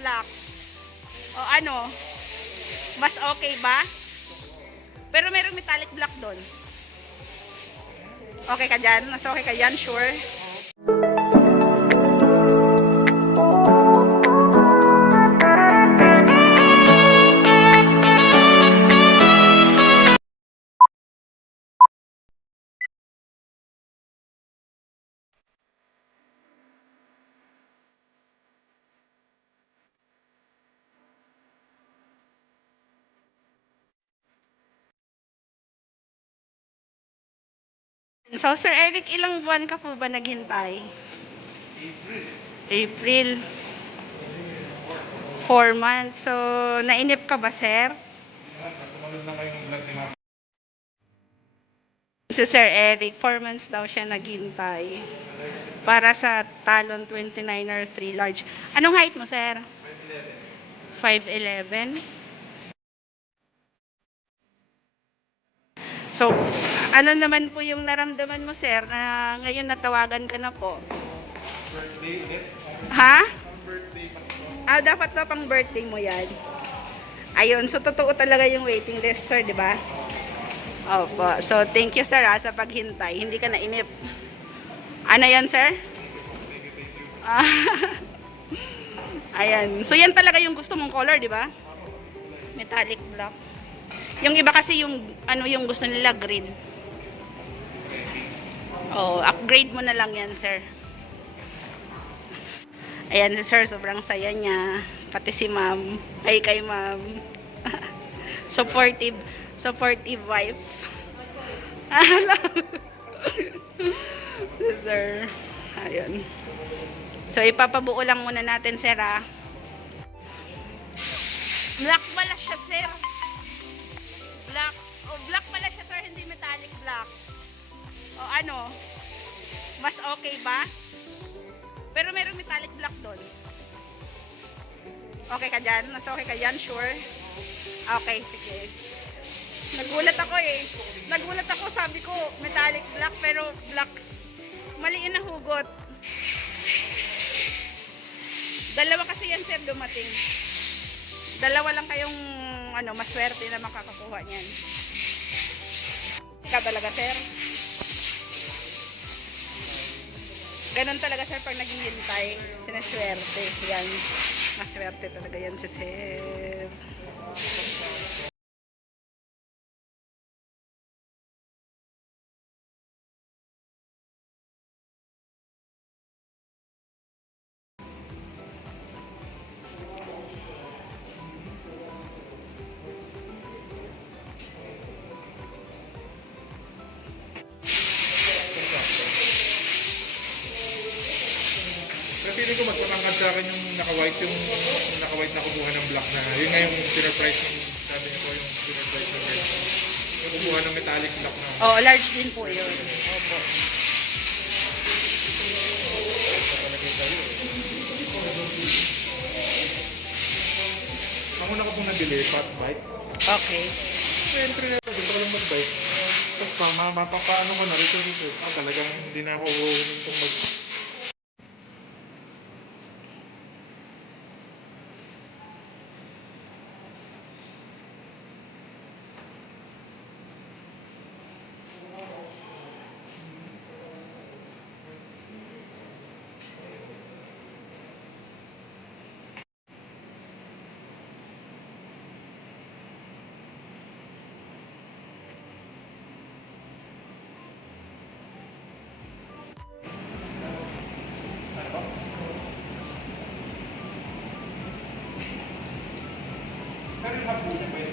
black. O ano? Mas okay ba? Pero merong metallic black doon. Okay ka dyan? Mas okay ka dyan? Sure? So, Sir Eric, ilang buwan ka po ba naghintay? April. 4 months. So, nainip ka ba, sir? Si Sir Eric, 4 months daw siya naghintay. Para sa Talon 29 or 3 large. Anong height mo, sir? 5'11". So, ano naman po yung naramdaman mo, sir, na ngayon natawagan ka na po? Birthday ulit? Ha? Birthday pa. Dapat daw pang birthday mo yan. Ayun, so totoo talaga yung waiting list, sir, di ba? Opo. So, thank you, sir, sa paghintay. Hindi ka nainip. Ano yan, sir? Ayan. So, yan talaga yung gusto mong color, di ba? Metallic black. Yung iba kasi yung, ano yung gusto nila, green. Oh, upgrade mo na lang yan, sir. Ayan si sir, sobrang saya niya. Pati si ma'am. Ay, kay ma'am. Supportive. Supportive wife. Sir. Ayun. So, ipapabuo lang muna natin, sir, ah. Black pala siya, sir. Black. Oh, black pala siya, sir. Hindi metallic black. O, ano? Mas okay ba? Pero merong metallic black doon. Okay ka dyan? Mas okay ka dyan? Sure? Okay, sige. Nagulat ako eh. Nagulat ako, sabi ko metallic black, pero black. Maliin na hugot. Dalawa kasi yan, sir, dumating. Dalawa lang kayong ano, maswerte na makakakuha niyan. Ikaw talaga, sir? Ganon talaga, sir, pag naghihintay, sinaswerte. Yan. Maswerte talaga yan si sir. Pero feeling ko mas matangkad sa akin yung naka-white na kubuhan ng black na. Yun nga yung sinurprise ng sabi niyo po yung sinurprise ng black. Yung kubuhan ng metallic black na. Oh, large din po yun. Opo. Ako na ka pong nabili, fat bite. Okay. Entry na ito, gusto ko lang mag-bite. Tapos mapapaano ko na rito. Talagang hindi na ako humintong mag... Pero yung